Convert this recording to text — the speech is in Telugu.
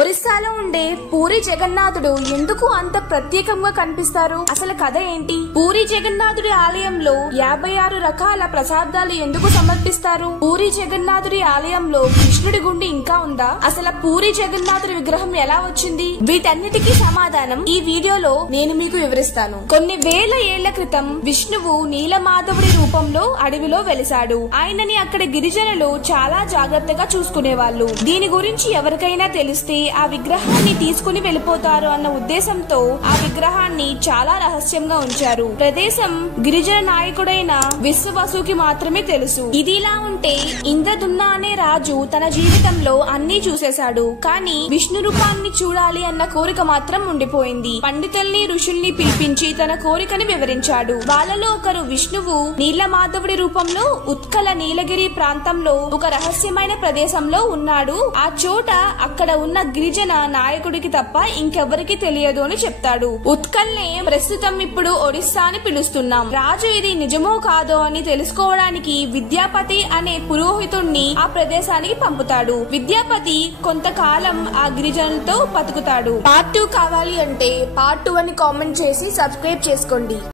ఒరిస్సాలో ఉండే పూరి జగన్నాథుడు ఎందుకు అంత ప్రత్యేకంగా కనిపిస్తారు? అసలు కథ ఏంటి? పూరి జగన్నాథుడి ఆలయంలో 56 రకాల ప్రసాదాలు ఎందుకు సమర్పిస్తారు? పూరి జగన్నాథుడి ఆలయంలో కృష్ణుడి గుండి ఇంకా ఉందా? అసలు పూరి జగన్నాథుడి విగ్రహం ఎలా వచ్చింది? వీటన్నిటికీ సమాధానం ఈ వీడియోలో నేను మీకు వివరిస్తాను. కొన్ని వేల ఏళ్ల క్రితం విష్ణువు నీలమాధవుడి రూపంలో అడవిలో వెలిశాడు. ఆయనని అక్కడ గిరిజనులు చాలా జాగ్రత్తగా చూసుకునేవాళ్ళు. దీని గురించి ఎవరికైనా తెలిస్తే ఆ విగ్రహాన్ని తీసుకుని వెళ్ళిపోతారు అన్న ఉద్దేశంతో ఆ విగ్రహాన్ని చాలా రహస్యంగా ఉంచారు. ప్రదేశం గిరిజన నాయకుడైన విశ్వవసుకి మాత్రమే తెలుసు. ఇదిలా ఉంటే ఇంద్రదుమ్న అనే రాజు తన జీవితంలో అన్ని చూసేశాడు. కానీ విష్ణు రూపాన్ని చూడాలి అన్న కోరిక మాత్రం ఉండిపోయింది. పండితుల్ని ఋషుల్ని పిలిపించి తన కోరికని వివరించాడు. వాళ్ళలో ఒకరు విష్ణువు నీలమాధవుడి రూపంలో ఉత్కల నీలగిరి ప్రాంతంలో ఒక రహస్యమైన ప్రదేశంలో ఉన్నాడు. ఆ చోట అక్కడ ఉన్న గిరిజన నాయకుడికి తప్ప ఇంకెవరికి తెలియదు అని చెప్తాడు. ఉత్కల్నే ప్రస్తుతం ఇప్పుడు ఒడిస్సా అని పిలుస్తున్నాం. రాజు ఇది నిజమో కాదో అని తెలుసుకోవడానికి విద్యాపతి అనే పురోహితుణ్ణి ఆ ప్రదేశానికి పంపుతాడు. విద్యాపతి కొంతకాలం ఆ గిరిజనులతో బతుకుతాడు. పార్ట్ 2 కావాలి అంటే పార్ట్ 2 అని కామెంట్ చేసి సబ్స్క్రైబ్ చేసుకోండి.